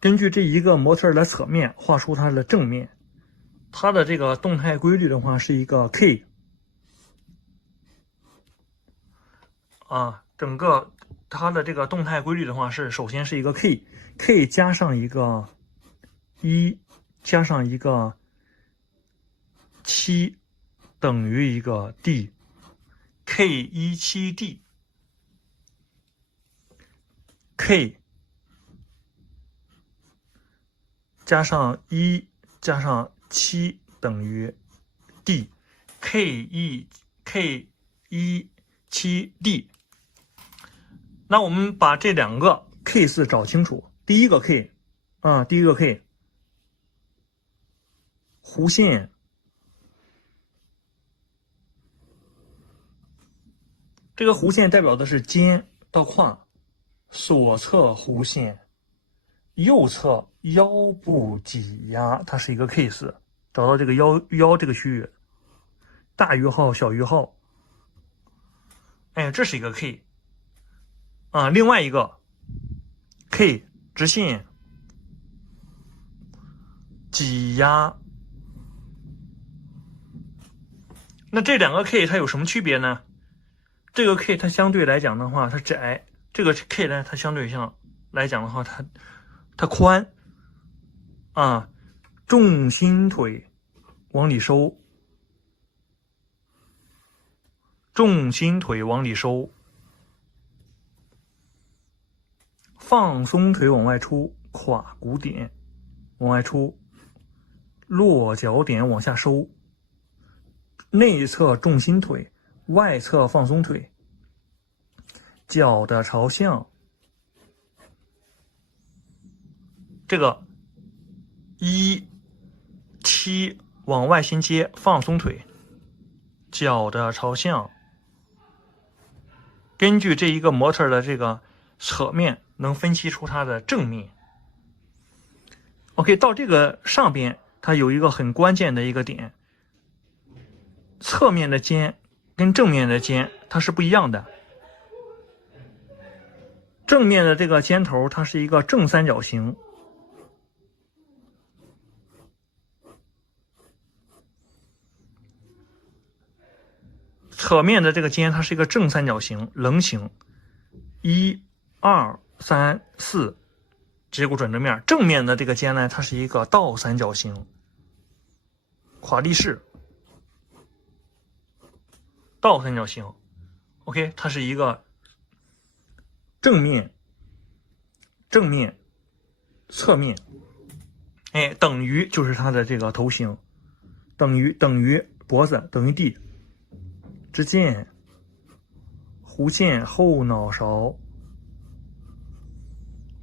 根据这一个模特的侧面画出它的正面，它的这个动态规律的话是一个 K 啊，整个它的这个动态规律的话是首先是一个 K 加上一个1加上一个7等于一个 D K17D K 加上1加上7等于 D K17D。那我们把这两个 K 字找清楚。第一个 K 弧线，这个弧线代表的是肩到胯，左侧弧线，右侧腰部挤压，它是一个 K 字。找到这个腰这个区域，大于号小于号，哎，这是一个 K 啊。另外一个 K 直线挤压，那这两个 K 它有什么区别呢？这个 K 它相对来讲的话它窄，这个 K 呢它相对上来讲的话它宽啊。重心腿往里收，重心腿往里收，放松腿往外出，胯骨点往外出，落脚点往下收，内侧重心腿，外侧放松腿，脚的朝向，这个7往外衔接，放松腿，脚的朝向。根据这一个模特的这个侧面，能分析出它的正面。OK， 到这个上边，它有一个很关键的一个点，侧面的肩跟正面的肩它是不一样的。正面的这个肩头，它是一个正三角形。侧面的这个肩，它是一个正三角形棱形，1、2、3、4，接骨转正面。正面的这个肩呢，它是一个倒三角形，垮立式倒三角形。OK， 它是一个正面、侧面，哎，等于就是它的这个头型，等于脖子等于 D。支箭，弧线后脑勺，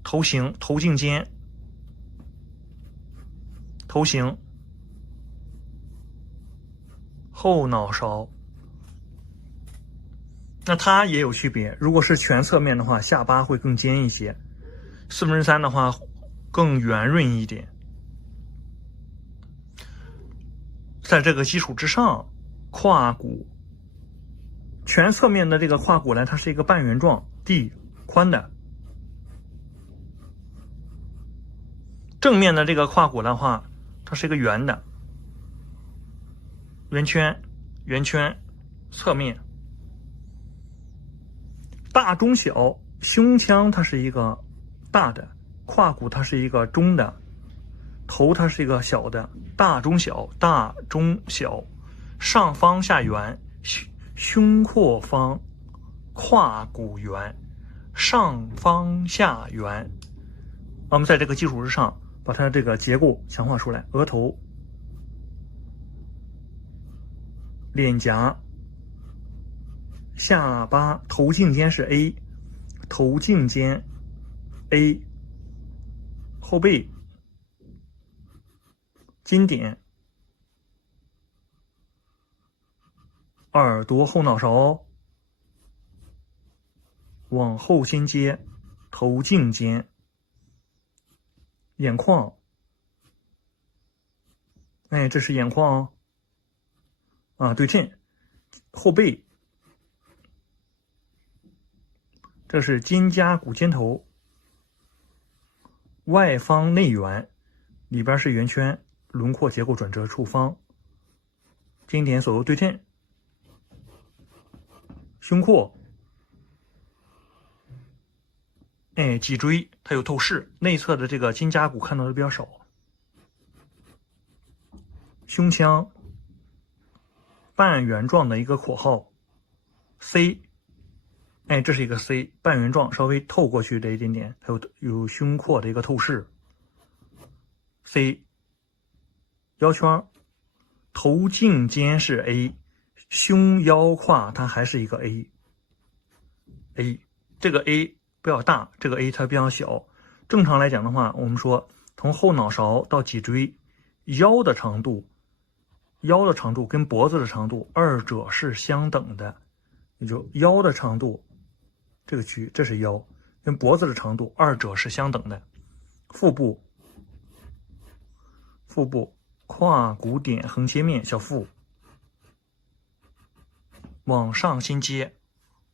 头型头颈肩，头型后脑勺。那它也有区别，如果是全侧面的话，下巴会更尖一些；3/4的话更圆润一点。在这个基础之上，胯骨。全侧面的这个胯骨呢，它是一个半圆状 D 宽的。正面的这个胯骨的话，它是一个圆的圆圈，侧面。大中小，胸腔它是一个大的，胯骨它是一个中的，头它是一个小的，大中小，上方下圆。胸廓方，胯骨圆，上方下圆。我们在这个基础之上，把它这个结构强化出来。额头、脸颊、下巴、头颈肩是 A， 头颈肩 A， 后背、筋点。耳朵后脑勺往后衔接，头颈肩，眼眶，哎，这是眼眶啊，对称，后背，这是肩胛骨尖头，外方内圆，里边是圆圈，轮廓结构转折处方，经典左右对称，胸廓，脊椎它有透视，内侧的这个肩胛骨看到的比较少，胸腔半圆状的一个括号 C， 这是一个 C， 半圆状，稍微透过去的一点点，还有胸廓的一个透视 C， 腰圈，头颈肩是 A， 胸腰胯它还是一个 A， 这个 A 比较大，这个 A 它比较小。正常来讲的话，我们说从后脑勺到脊椎，腰的长度跟脖子的长度二者是相等的，也就腰的长度这个区域，这是腰，跟脖子的长度二者是相等的。腹部胯骨点横切面小腹，往上衔接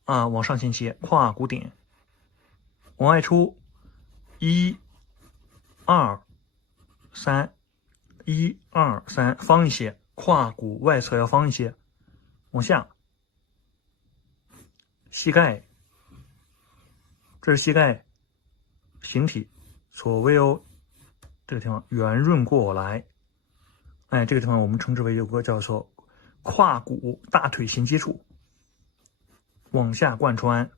胯骨点，往外出1、2、3，方一些，胯骨外侧要方一些，往下，膝盖，这是膝盖形体错位哦，这个地方圆润过来，这个地方我们称之为有个叫做胯骨大腿衔接处，往下贯穿，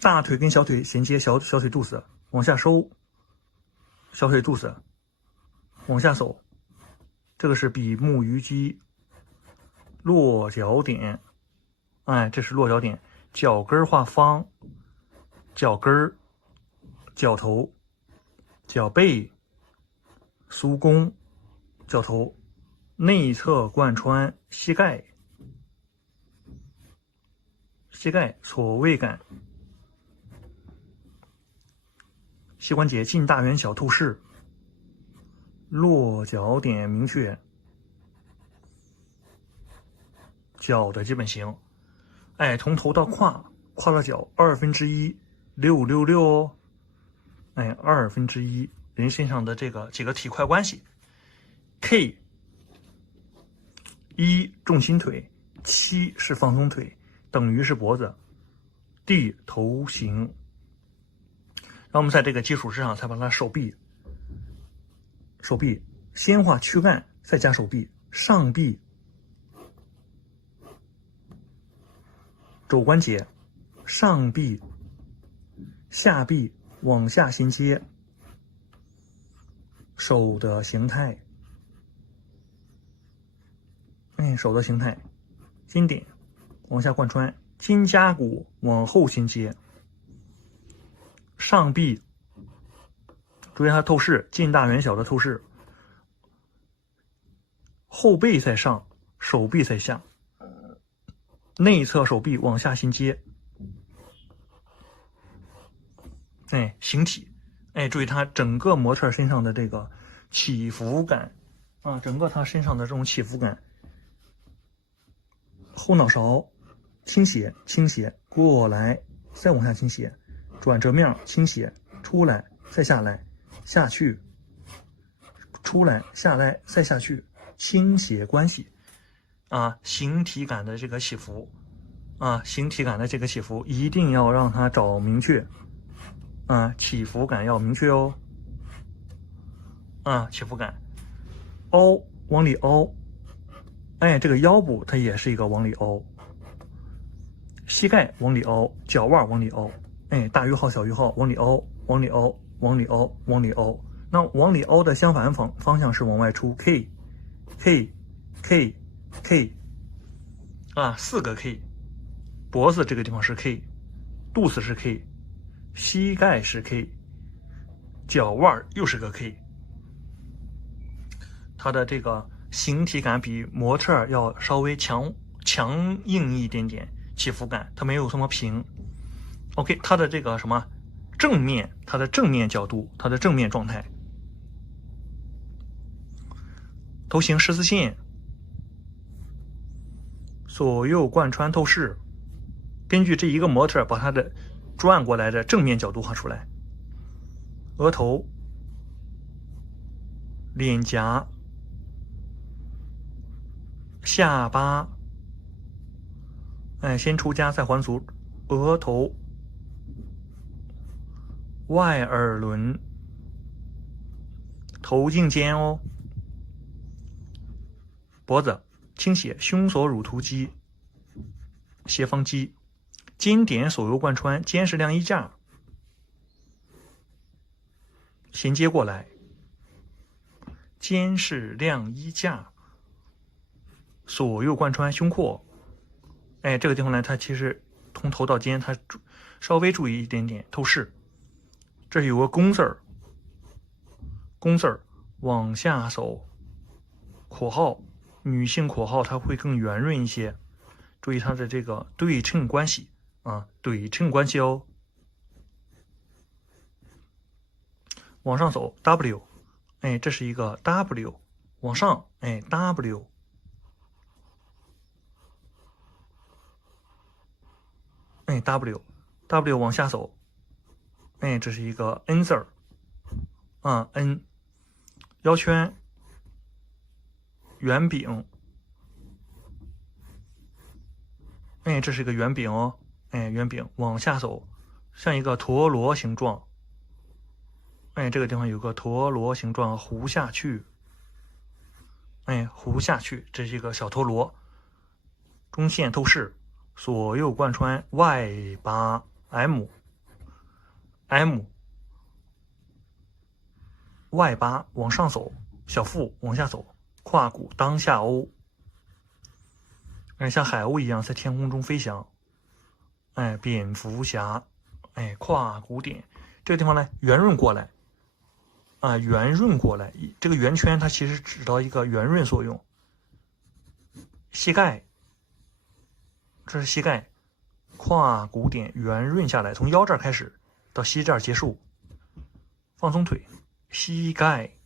大腿跟小腿衔接，小腿肚子往下收，小腿肚子往下走，这个是比目鱼肌落脚点，这是落脚点，脚跟画方，脚跟、脚头、脚背、足弓、脚头，内侧贯穿膝盖错位感，膝关节近大圆小透视，落脚点明确，脚的基本型，从头到胯到脚1/2，666哦，1/2人身上的这个几个体块关系。K 1重心腿，7是放松腿，等于是脖子。D 头型，然后我们在这个基础之上才把它手臂先画躯干，再加手臂，上臂肘关节，上臂下臂往下衔接，手的形态，手的形态，筋点往下贯穿，肩胛骨往后衔接，上臂注意它透视，近大圆小的透视，后背在上，手臂在下，内侧手臂往下衔接，形体，注意它整个模特身上的这个起伏感整个它身上的这种起伏感，后脑勺倾斜过来，再往下倾斜，转折面倾斜出来，再下来，下去，出来下来，再下去，倾斜关系形体感的这个起伏一定要让它找明确起伏感要明确哦起伏感，凹往里凹，这个腰部它也是一个往里凹，膝盖往里凹，脚腕往里凹，大于号小于号往里凹，往里凹，往里凹，往里凹，那往里凹的相反方向是往外出 K 4个 K， 脖子这个地方是 K， 肚子是 K， 膝盖是 K， 脚腕又是个 K， 它的这个形体感比模特要稍微强硬一点点，起伏感它没有这么平。OK， 它的这个什么正面，它的正面角度，它的正面状态，头型十字线，左右贯穿透视，根据这一个模特把它的转过来的正面角度画出来。额头、脸颊、下巴，先出家再还俗，额头、外耳轮、头颈肩哦，脖子倾斜，胸锁乳突肌、斜方肌，肩点所右贯穿，肩是晾衣架，衔接过来，肩是晾衣架，左右贯穿胸廓。这个地方呢，它其实从头到肩，它稍微注意一点点透视。这有个弓字儿，弓字儿往下走，括号，女性括号它会更圆润一些，注意它的这个对称关系啊，对称关系哦。往上走 W， 这是一个 W， 往上W， W 往下走，这是一个 N 字儿啊 N， 腰圈圆饼，这是一个圆饼哦，圆饼往下走，像一个陀螺形状，这个地方有个陀螺形状弧下去，弧下去，这是一个小陀螺，中线透视，左右贯穿，外八 M， 外八往上走，小腹往下走，胯骨当下欧，像海鸥一样在天空中飞翔，蝙蝠侠，胯骨点，这个地方呢圆润过来，圆润过来，这个圆圈它其实起到一个圆润作用。膝盖，这是膝盖，胯骨点圆润下来，从腰这儿开始到膝这儿结束。放松腿，膝盖，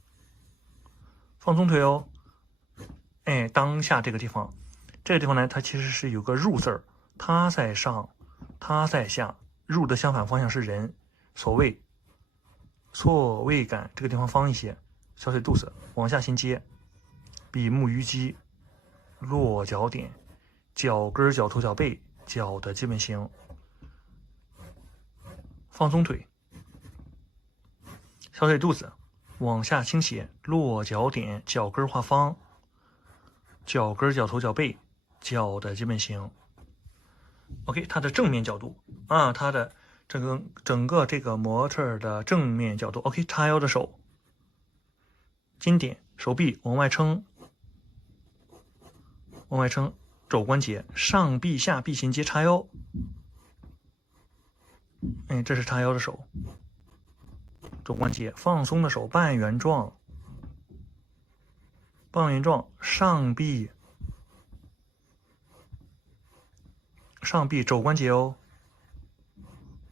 放松腿哦。当下这个地方，这个地方呢，它其实是有个入字儿，它在上，它在下，入的相反方向是人，所谓错位感，这个地方方一些，小腿肚子往下衔接，比目鱼肌，落脚点，脚跟、脚头、脚背，脚的基本形。放松腿，小腿肚子往下倾斜，落脚点，脚跟画方，脚跟、脚头、脚背，脚的基本形。OK， 它的正面角度啊，它的整个这个模特的正面角度。OK， 叉腰的手，筋点，手臂往外撑，往外撑，肘关节，上臂下臂衔接叉腰。这是叉腰的手，肘关节放松的手，半圆状，半圆状，上臂肘关节哦，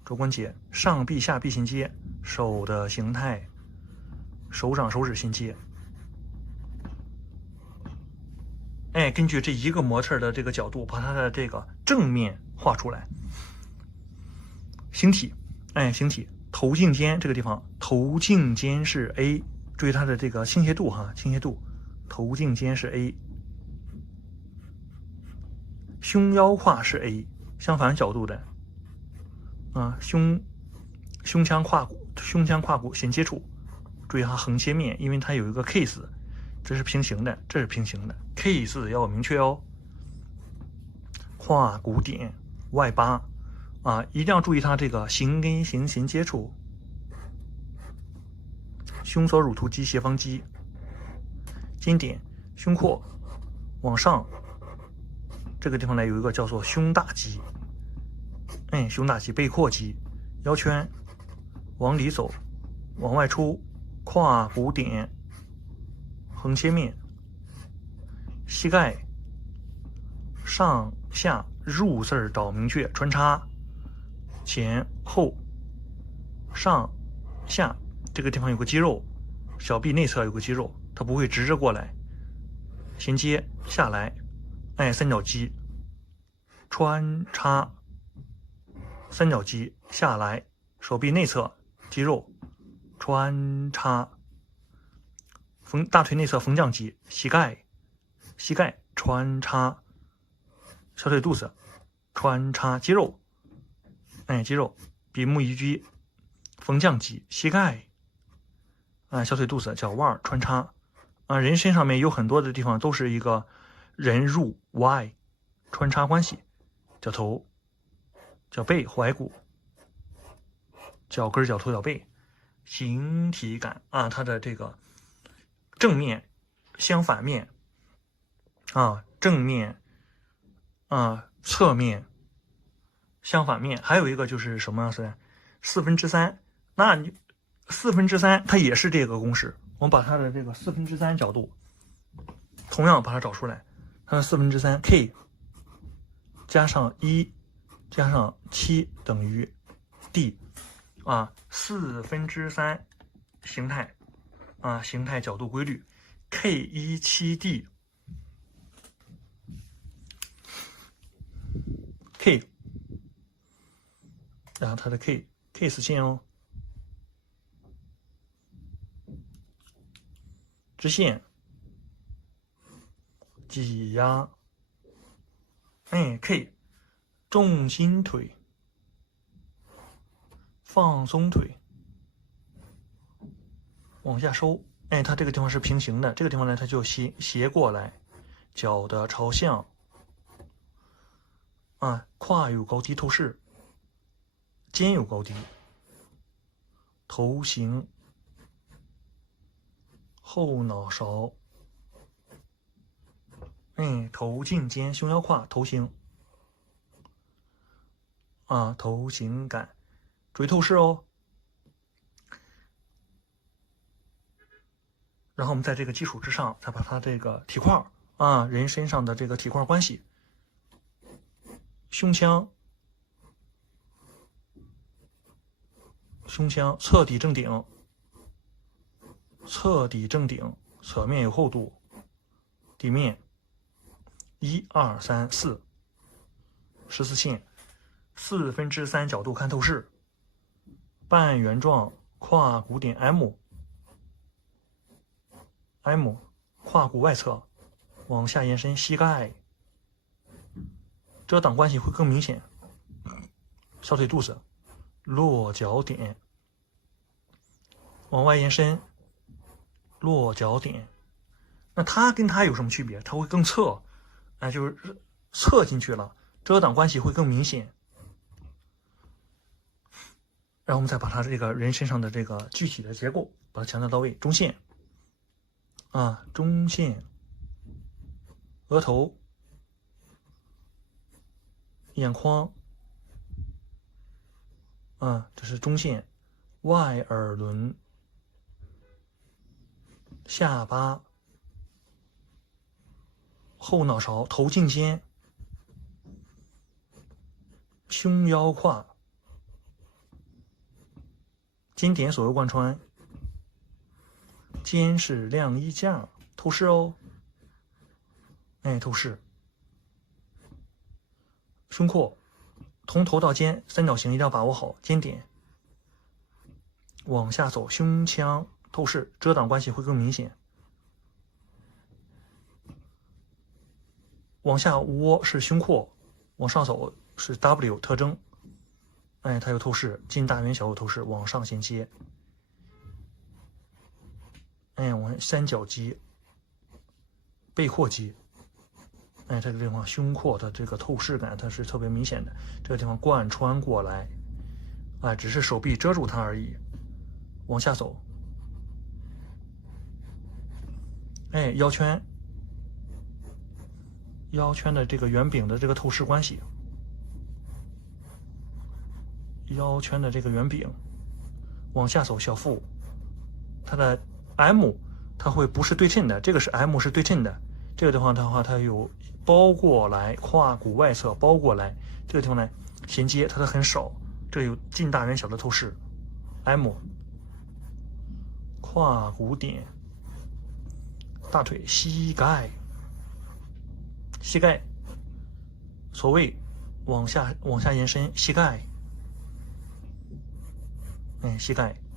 肘关节上臂下臂衔接，手的形态，手掌手指衔接。根据这一个模特的这个角度，把它的这个正面画出来。形体，形体，头颈肩这个地方，头颈肩是 A， 注意它的这个倾斜度哈，倾斜度，头颈肩是 A， 胸腰胯是 A， 相反角度的胸腔胯骨衔接处，注意它横切面，因为它有一个 case， 这是平行的，这是平行的 ，case 要明确哦。胯骨点外八。一定要注意它这个形跟形衔接处，胸锁乳突肌、斜方肌，肩点、胸廓往上，这个地方呢有一个叫做胸大肌，胸大肌、背阔肌，腰圈往里走，往外出，胯骨点，横切面，膝盖上下入字儿导明确，穿插。前后上下，这个地方有个肌肉，小臂内侧有个肌肉，它不会直着过来，衔接下来，三角肌穿插，三角肌下来，手臂内侧肌肉穿插。大腿内侧逢降肌，膝盖穿插。小腿肚子穿插肌肉，肌肉比目鱼肌，逢降肌，膝盖小腿肚子，脚腕穿插。人身上面有很多的地方都是一个人入 Y 穿插关系，脚头、脚背、踝骨、脚跟、脚头、脚背。形体感它的这个正面、相反面正面侧面、相反面，还有一个就是什么是3/4。那你3/4它也是这个公式，我们把它的这个3/4角度同样把它找出来，它的3/4 k 加上1加上7等于 d 4/3形态形态角度规律 k17d k， 然后它的 k 死线哦，直线挤压k 重心腿放松腿往下收，它这个地方是平行的，这个地方呢它就斜过来，脚的朝向胯有高低透视，肩有高低，头型后脑勺头颈肩胸腰胯头型头型感，注意透视哦。然后我们在这个基础之上，再把它这个体块人身上的这个体块关系，胸腔侧底正顶，侧面有厚度，底面1、2、3、4 14线，4/3角度看透视，半圆状胯骨点 M 胯骨外侧往下延伸，膝盖遮挡关系会更明显。小腿肚子落脚点往外延伸，落脚点。那它跟它有什么区别？它会更侧，就是侧进去了，遮挡关系会更明显。然后我们再把它这个人身上的这个具体的结构把它强调到位。中线中线，额头、眼眶这是中线，外耳轮、下巴、后脑勺、头颈肩、胸腰胯、肩点左右贯穿，肩是晾衣架，透视哦，透视。胸廓从头到肩三角形一定要把握好，肩点往下走，胸腔透视，遮挡关系会更明显。往下窝是胸廓，往上走是 W 特征，它有透视，近大圆小有透视，往上衔接。我们三角肌、背阔肌，这个地方胸廓的这个透视感它是特别明显的，这个地方贯穿过来，只是手臂遮住它而已。往下走，腰圈的这个圆饼的这个透视关系，腰圈的这个圆饼，往下走，小腹，它的 M 它会不是对称的，这个是 M 是对称的，这个地方的话它有包过来，胯骨外侧包过来，这个地方呢衔接它的很少，这有近大圆小的透视 M， 胯骨点，大腿、膝盖错位往下延伸，膝盖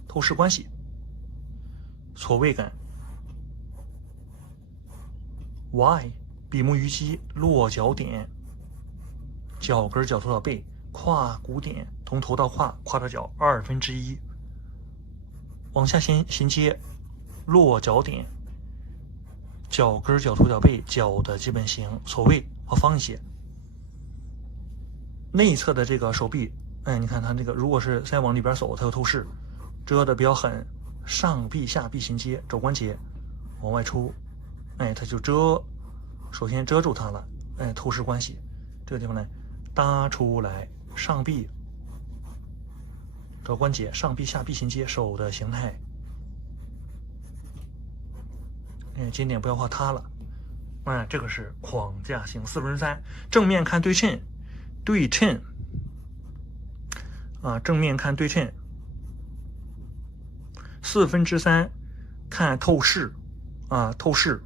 透视关系错位感。Y 比目鱼肌，落脚点，脚跟脚头到背，胯骨点从头到胯，胯到脚1/2，往下衔接落脚点，脚跟脚头脚背，脚的基本形错位和方一些。内侧的这个手臂，你看它这个如果是再往里边走，它有透视，遮的比较狠，上臂下臂衔接，肘关节往外出，它就遮，首先遮住它了，透视关系，这个地方呢搭出来，上臂肘关节，上臂下臂衔接，手的形态，经典不要画塌了，这个是框架型3/4，正面看对称，正面看对称，3/4看透视，透视。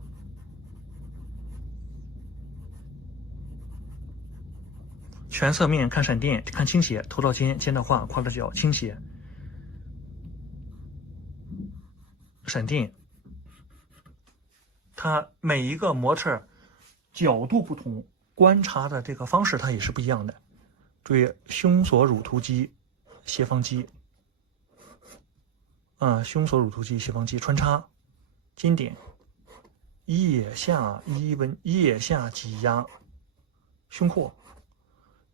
全侧面看闪电，看倾斜，头到肩，肩到胯，胯到脚，倾斜。闪电，它每一个模特角度不同，观察的这个方式它也是不一样的。注意胸锁乳突肌、斜方肌，胸锁乳突肌、斜方肌穿插，经典，腋下一温，腋下挤压，胸廓。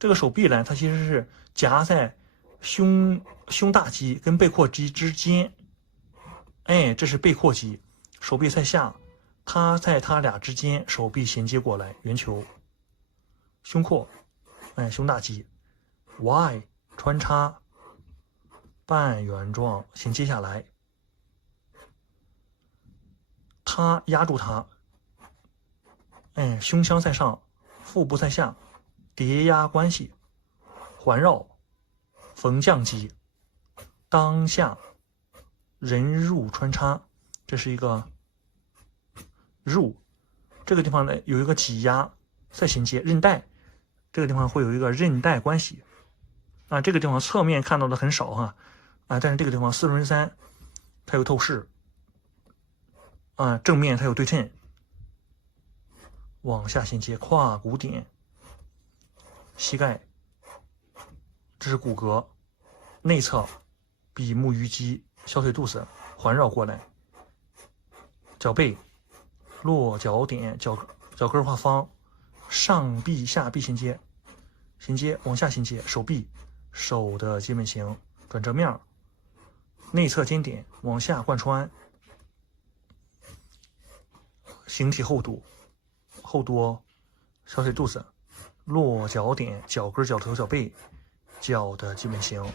这个手臂呢，它其实是夹在胸大肌跟背阔肌之间，这是背阔肌，手臂在下，它在它俩之间，手臂衔接过来，圆球，胸廓，胸大肌 ，Y 穿插，半圆状衔接下来，它压住它，胸腔在上，腹部在下。叠压关系，环绕，缝降肌，当下，人入穿插，这是一个入，这个地方呢有一个挤压，再衔接韧带，这个地方会有一个韧带关系，这个地方侧面看到的很少哈，但是这个地方3/4，它有透视，正面它有对称，往下衔接胯骨点。膝盖，这是骨骼，内侧比目鱼肌，小腿肚子环绕过来，脚背，落脚点，脚跟画方，上臂下臂衔接，往下衔接，手臂，手的基本形，转折面，内侧肩点往下贯穿，形体厚度哦，小腿肚子。落脚点，脚跟、脚头、脚背，脚的基本形，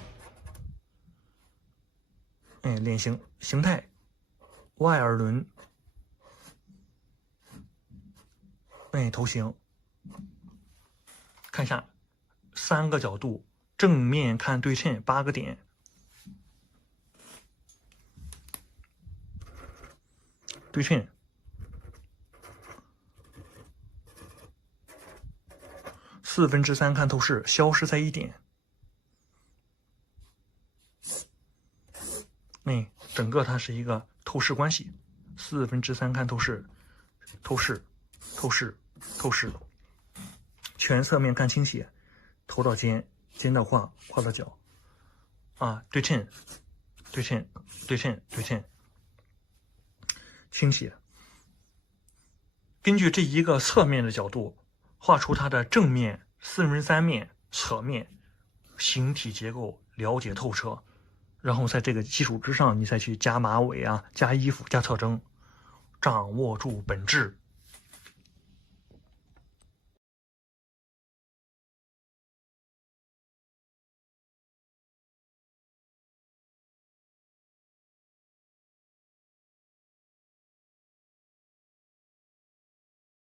脸型形态，外耳轮，头型，看一下3个角度，正面看对称，8个点，对称。3/4看透视，消失在1点。整个它是一个透视关系。3/4看透视，透视。全侧面看倾斜，头到肩，肩到胯，胯到脚。对称，倾斜。根据这一个侧面的角度，画出它的正面、3/4面、侧面形体结构，了解透彻，然后在这个基础之上，你再去加马尾加衣服、加特征，掌握住本质。